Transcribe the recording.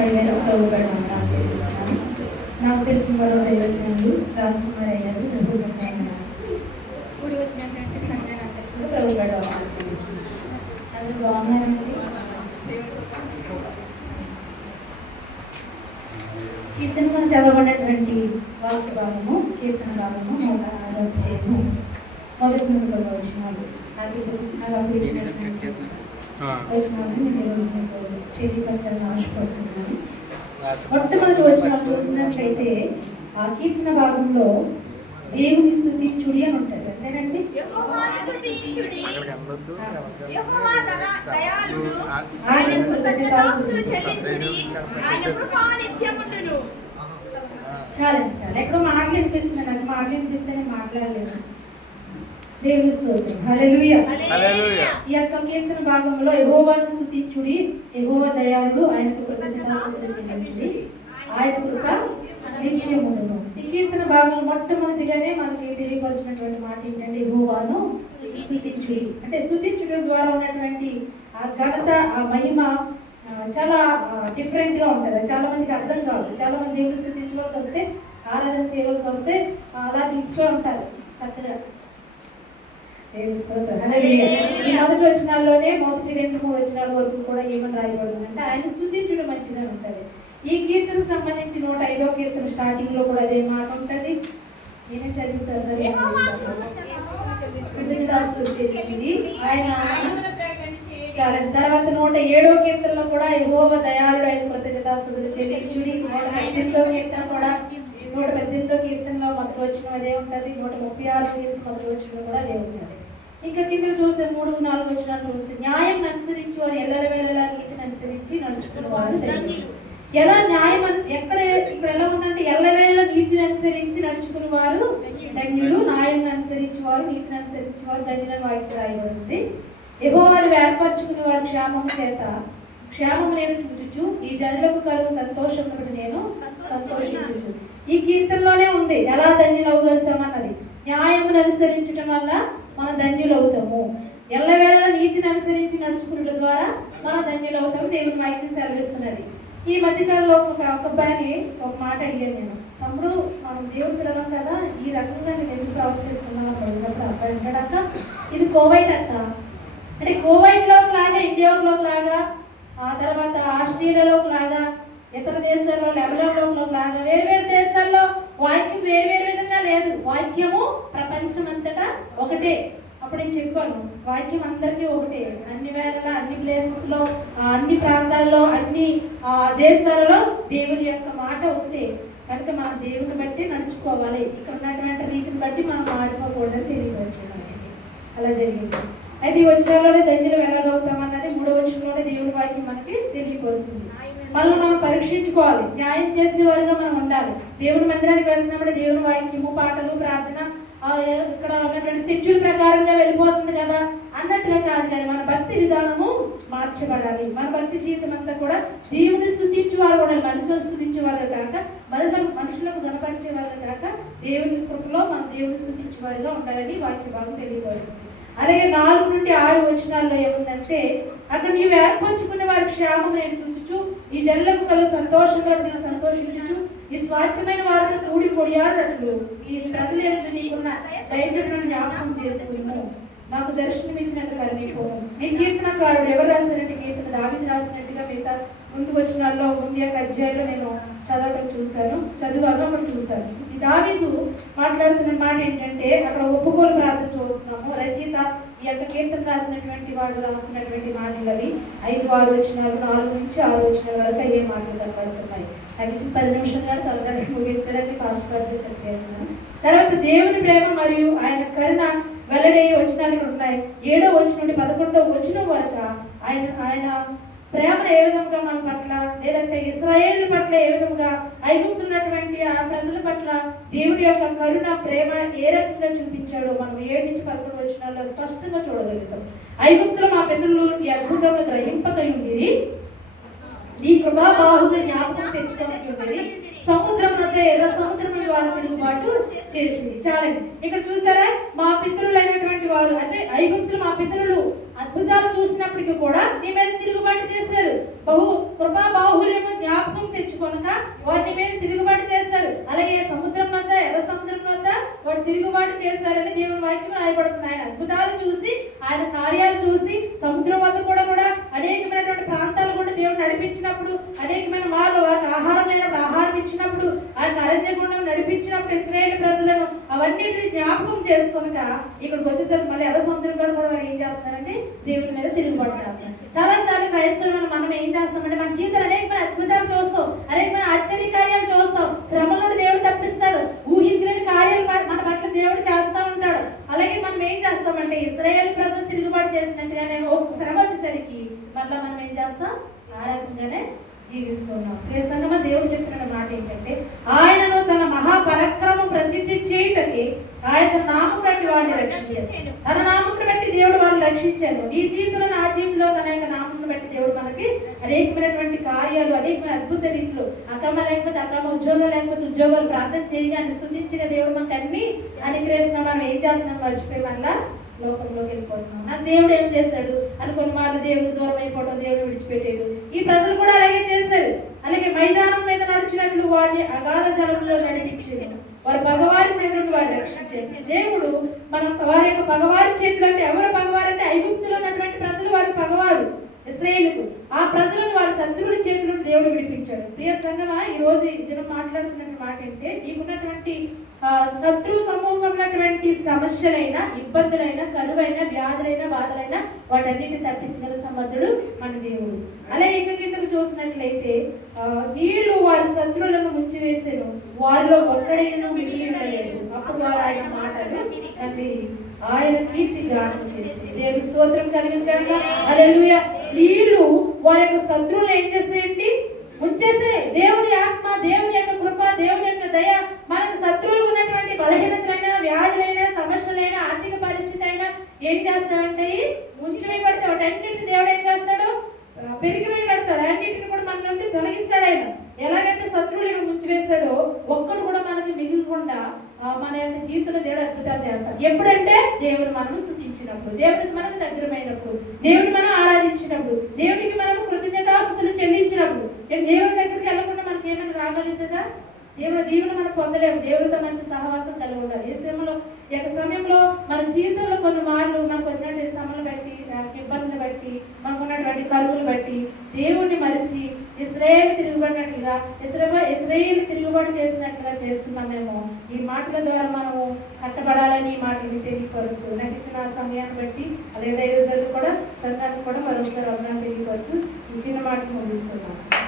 అడిగారు ప్రభుత్వం చేపిస్తున్నాను. నాకు తెలిసిన మరో దైవజనులు రాజకుమార్ అయ్యారు కూడి వచ్చినటువంటి సంఘాలందరికీ కూడా ప్రభుత్వం చేపిస్తున్నాను. అందరూ బాగున్నారండి. కీర్తన మనం చదవబడినటువంటి వాక్య భాగము కీర్తన భాగము వచ్చేము మొదటి నుండి వచ్చినాడు. నాకు అప్పుడు ఇచ్చినటువంటి వచ్చినాలని నేను ఈరోజు మీకు తెలియపరచాలని ఆశపడుతున్నాను. మొట్టమొదటి వచ్చిన చూసినట్లయితే ఆ కీర్తన భాగంలో దేవుని స్తుతించుడి అని ఉంటుంది. అంతేనండి. చాలండి చాలా ఎక్కడో మాటలు వినిపిస్తుంది. నాకు మాటలు వినిపిస్తే నేను మాట్లాడలేదు. దేవుని స్తోత్రం. హల్లెలూయా. ఈ యొక్క కీర్తన భాగంలో యెహోవాను స్తుతించుడి, యెహోవా దయాళుడు, ఆయనకు కృతజ్ఞతాస్తుతులు చెల్లించుడి, ఆయన కృప నిత్యముండును. ఈ కీర్తన భాగంలో మొట్టమొదటిగానే మనకి తెలియపరిచినటువంటి మాట ఏంటంటే యెహోవాను స్తుతించుడి. అంటే స్తుతించుడి ద్వారా ఉన్నటువంటి ఆ ఘనత, ఆ మహిమ చాలా డిఫరెంట్గా ఉంటుంది. చాలా మందికి అర్థం కాదు. చాలా మంది దేవుని స్తుతించవలసి వస్తే, ఆరాధన చేయవలసి వస్తే అలా తీస్తూ ఉంటారు చక్కగా. ఈ మొదటి వచనాల్లోనే మొదటి 2-3 వచనాల వరకు కూడా ఏమని రాయబడింది అంటే ఆయన స్తుతించడం మంచిగా ఉంటుంది. ఈ కీర్తన సంబంధించి 105వ కీర్తన స్టార్టింగ్ లో కూడా అదే మాట ఉంటుంది. నేనే చదువుతాను. ఆయన చాలా తర్వాత 107వ కీర్తనలో కూడా యెహోవా దయాళుడు, ఆయన కృతజ్ఞతాస్తుతులు చెల్లించుడి. 118వ కీర్తన కూడా 118వ కీర్తనలో మొదటి వచనం అదే ఉంటుంది. 136వ కీర్తన మొదటి వచనం కూడా అదే ఉంటుంది. ఇంకా కింద చూస్తే 3-4 వచనాలు చూస్తే న్యాయం అనుసరించి వారు ఎల్లవేళలా నీతిని అనుసరించి నడుచుకున్న వారు ధన్యులు. ఎలా న్యాయం ఇక్కడ ఎలా ఉందంటే ఎల్లవేళ నీతిని అనుసరించి నడుచుకున్న వారు ధన్యులు, న్యాయం అనుసరించి వారు నీతిని అనుసరించి వారు ధన్యులను వాక్యం రాయబడింది. యెహోవాను ఏర్పరచుకున్న వారి క్షేమము చేత క్షేమము నేను చూచుచు, ఈ జనులకు కలుగు సంతోషమును నేను సంతోషించుచు. ఈ కీర్తనలోనే ఉంది ఎలా ధన్యులు అవ్వగలుగుతామన్నది. న్యాయమును అనుసరించడం వల్ల మనం ధన్యులు అవుతాము. ఎల్లవేళ నీతిని అనుసరించి నడుచుకున్న ద్వారా మనం ధన్యులు అవుతాము. దేవుని వాక్యం సెలవిస్తున్నది. ఈ మధ్యకాలంలో ఒక అబ్బాయిని ఒక మాట అడిగాను నేను. తమ్ముడు, మనం దేవుడు పిలవం కదా, ఈ రకంగా నేను ఎందుకు ప్రవర్తిస్తున్నాను అడిగినప్పుడు అబ్బాయి అంటాడక్క, ఇది కోవైట్ అక్క. అంటే కోవైట్లోకి లాగా, ఇండియాలోకి లాగా, ఆ తర్వాత ఆస్ట్రేలియాలోకి లాగా, ఇతర దేశాల్లో లెబనాన్లోకి లాగా వేరు దేశాల్లో వాక్యం వేరు విధంగా లేదు. వాక్యము ప్రపంచం అంతటా ఒకటే. అప్పుడు నేను చెప్పాను, వాక్యం అందరికీ ఒకటే. అన్ని వేళలా, అన్ని ప్లేసెస్లో, అన్ని ప్రాంతాల్లో, అన్ని దేశాలలో దేవుని యొక్క మాట ఒకటే. కనుక మనం దేవుని బట్టి నడుచుకోవాలి. ఇక్కడ ఉన్నటువంటి రీతిని బట్టి మనం మారిపోకూడదని తెలియవచ్చాను. అలా జరిగింది. అయితే ఈ వచనాల్లోనే ధన్యులు ఎలాగవుతామన్నది 3వ వచనంలోనే దేవుని వాక్యం మనకి తెలియపరుస్తుంది. మళ్ళీ మనం పరీక్షించుకోవాలి. న్యాయం చేసేవారుగా మనం ఉండాలి. దేవుని మందిరానికి వెళ్తున్నప్పుడు దేవుని వాక్యము, పాటలు, ప్రార్థన ఇక్కడ ఉన్నటువంటి షెడ్యూల్ ప్రకారంగా వెళ్ళిపోతుంది కదా అన్నట్టుగా కాదు. కానీ మన భక్తి విధానము మార్చబడాలి. మన భక్తి జీవితం అంతా కూడా దేవుని స్తుతించేవారు ఉండాలి. మనుషులు స్తుతించేవారుగా కాక, మనుషులకు గణపరిచేవారుగా కాక, దేవుని కృపలో మనం దేవుని స్తుతించేవారుగా ఉండాలని వాక్య భాగం తెలియపరుస్తుంది. అలాగే 4-6 వచనాల్లో ఏముందంటే అక్కడ నీవు ఏర్పరచుకున్న వారి క్షేమం నేను చూచుచు, ఈ జనులకు కలుగు సంతోషంగా సంతోషించుచు, ఈ స్వాచ్ఛమైన వారితో కూడి కొడియాడినట్లు ఈ ప్రజలు ఏమిటి నీకున్న దయచేతులను జ్ఞాపకం చేసుకున్నాము, నాకు దర్శనం ఇచ్చినట్టు కరుణిపోము. ఈ కీర్తనకారుడు ఎవరు రాసినట్టు కీర్తన దావీదు రాసినట్టుగా మిగతా ముందు వచనాల్లో ముందు యొక్క అధ్యాయంలో నేను చదవడం చదివాను అప్పుడు చూశాను. ఈ దావీదు మాట్లాడుతున్న మాట ఏంటంటే అక్కడ ఒప్పుకోలు ప్రార్థన చూస్తున్నాము. రచయిత ఈ యొక్క కీర్తన రాసినటువంటి వాడు రాస్తున్నటువంటి మాటలు అవి 5-6 వచనాలు, 4-6 వచనాల వరకు అయ్యే మాటలు కనబడుతున్నాయి. నాకు ఇచ్చిన 10 నిమిషాలు త్వరగా ముగించాలని పాస్పోర్ట్ సెట్. తర్వాత దేవుని ప్రేమ మరియు ఆయన కరుణ వెల్లడయ్యే వచనాలు ఇక్కడ ఉన్నాయి. 7వ వచనం నుండి 11వ వచనం వరకు ఆయన ప్రేమను ఏ విధంగా మన పట్ల, లేదంటే ఇశ్రాయేలు పట్ల ఏ విధంగా, ఐగుప్తున్నటువంటి ఆ ప్రజల పట్ల దేవుడి యొక్క కరుణ, ప్రేమ ఏ రకంగా చూపించాడో మనం 7-11 వచనాల్లో స్పష్టంగా చూడగలుగుతాం. ఐగుప్తులో మా పితరులు ఈ అద్భుతంలో గ్రహింపగలిగి నీ కృపాబాహుని జ్ఞాపకం తెచ్చుకోవాలి. సముద్రం మధ్య ఎర్ర సముద్రం ద్వారా తిరుగుబాటు చేసింది. చాలండి. ఇక్కడ చూసారా, మా పితరులు అయినటువంటి వారు అంటే ఐగుప్తులు మా పితరులు అద్భుతాలు చూసినప్పటికీ కూడా నీ మీద తిరుగుబాటు చేశారు. కృపా బాహుల్యము జ్ఞాపకం తెచ్చుకొనక వారి మీద తిరుగుబాటు చేశారు. అలాగే సముద్రం వద్ద, ఎర్ర సముద్రం వద్ద వారు తిరుగుబాటు చేశారని దేవుని వాక్యం రాయబడుతుంది. ఆయన అద్భుతాలు చూసి, ఆయన కార్యాలు చూసి సముద్రం వద్ద కూడా అనేకమైనటువంటి ప్రాంతాలు కూడా దేవుడు నడిపించినప్పుడు, అనేకమైన మార్లు వారికి ఆహారం ఇచ్చినప్పుడు, ఆయన అరణ్యగుండం నడిపించినప్పుడు ఇశ్రాయేలు ప్రజలను అవన్నిటిని జ్ఞాపకం చేసుకొనక ఇక్కడికి వచ్చేసరికి మళ్ళీ ఎర్ర సముద్రంలో కూడా వారు ఏం చేస్తారంటే దేవుని మీద తిరుగుబాటు చేస్తారు. చాలాసార్లు క్రైస్తవులను మనం ఏం చేస్తామంటే మన జీవితంలో అనేకమైన అద్భుతాలు చూస్తాం, అనేకమైన ఆశ్చర్య కార్యాలు చూస్తాం. శ్రమల నుండి దేవుడు తప్పిస్తాడు, ఊహించలేని కార్యాలు మన పట్ల దేవుడు చేస్తూ ఉంటాడు. అలాగే మనం ఏం చేస్తామంటే ఇశ్రాయేలు ప్రజలు తిరుగుబాటు చేసినట్టుగానే ఒక శ్రమ వచ్చేసరికి మళ్ళీ మనం ఏం చేస్తాం, ఆ రకంగానే జీవిస్తున్నాం. ప్రియ సంగమా, దేవుడు చెప్పిన మాట ఏంటంటే ఆయనను తన మహాపరాక్రమం ప్రసిద్ధి చేయుటకి ఆయన నామం బట్టి వారిని రక్షించారు. తన నామం బట్టి దేవుడు వారిని రక్షించారు. నీ జీవితంలో, నా జీవితంలో తన యొక్క నామం బట్టి దేవుడు మనకి అనేకమైనటువంటి కార్యాలు, అనేకమైన అద్భుత రీతిలో అకమ లేకపోతే అకమ, ఉద్యోగాలు లేకపోతే ఉద్యోగాలు, ప్రార్థన చేయగా స్తుతించగా దేవుడు మనకు అన్ని అనుగ్రహిస్తున్నాం. మనం ఏం చేస్తున్నాం, మర్చిపోయి మళ్ళా లోకంలోకి వెళ్ళిపోతున్నాం. నాకు దేవుడు ఏం చేశాడు అనుకున్న మాట దేవుడు దూరం అయిపోవడం, దేవుడు విడిచిపెట్టాడు. ఈ ప్రజలు కూడా అలాగే చేశారు. అలాగే మైదానం మీద నడిచినట్లు వారిని అగాధ జలంలో నడిపించారు. వారు పగవారి చేతుల నుండి వారిని రక్షించారు. దేవుడు వారి యొక్క పగవారి చేతులు అంటే ఎవరు పగవారు అంటే ఐగుప్తులో ఉన్నటువంటి ప్రజలు వారి పగవారు ఇశ్రాయేలుకు. ఆ ప్రజలను వారి శత్రువుల చేతుల నుండి దేవుడు విడిపించాడు. ప్రియ సంగమా, ఈ రోజు దినం మాట్లాడుతున్నటువంటి మాట అంటే నీకున్నటువంటి శత్రు సమూహంగా ఉన్నటువంటి సమస్యలైనా, ఇబ్బందులైనా, కరువైన, వ్యాధులైన, బాధలైనా వాటన్నిటిని తప్పించగల సమర్థుడు మన దేవుడు. అలాగే కిందకు చూసినట్లయితే నీళ్లు వారి శత్రువులను ముంచివేసాను, వారిలో ఒక్కడైనా మిగిలి ఉండలేదు. అప్పుడు వారు ఆయన మాటలు నమ్మి ఆయన కీర్తి గానం చేసి దేవుని స్తోత్రం కలిగిన కాగా హల్లెలూయా. నీళ్లు వారి యొక్క శత్రువులు ఏం చేసేయండి, ముంచేసే. దేవుని ఆత్మ, దేవుని యొక్క కృప, దేవుని యొక్క దయ మనకు శత్రువులు ఉన్నటువంటి బలహీనతలైనా, వ్యాధులైనా, సమస్యలైనా, ఆర్థిక పరిస్థితి అయినా ఏం చేస్తాడంటే ముంచివేయబడతాడు. వాటన్నిటిని దేవుడు ఏం చేస్తాడు, పెరిగివేయబడతాడు. అన్నింటిని కూడా మన నుండి తొలగిస్తాడు. ఆయన ఎలాగైతే శత్రువులను ముంచివేస్తాడో ఒక్కడు కూడా మనకి మిగిలికుండా మన యొక్క జీవితంలో దేవుడు అద్భుతాలు చేస్తాడు. ఎప్పుడంటే దేవుని మనం స్తుతించినప్పుడు, దేవునికి మనకు దగ్గరమైనప్పుడు, దేవుని మనం ఆరాధించినప్పుడు, దేవునికి మనం కృతజ్ఞతాస్తుతులు చెల్లించినప్పుడు. దేవుని దగ్గరికి వెళ్ళకుండా మనకి ఏమైనా రాగలుగుతుందా? దేవుడు దీవులు మనం పొందలేము. దేవుడితో మంచి సహవాసం కలిగి ఉండాలి. ఈ సమయంలో మన జీవితంలో కొన్ని మార్లు మనకు వచ్చినటువంటి శ్రమలు బట్టి, ఇబ్బందులు బట్టి, మనకు ఉన్నటువంటి కరువులు బట్టి దేవుణ్ణి మరిచి ఇశ్రాయేలు తిరుగుబడినట్లుగా ఇశ్రాయేలు తిరుగుబాటు చేసినట్లుగా చేస్తున్నామేమో. ఈ మాటల ద్వారా మనము కట్టబడాలని ఈ మాటలు తెలియపరుస్తూ నాకు ఇచ్చిన సమయాన్ని బట్టి అలాగే దైవజనులు కూడా సంఘానికి కూడా మరోసారి అభినందన తెలియపరచు ఈ చిన్న మాటలు ముగిస్తున్నాను.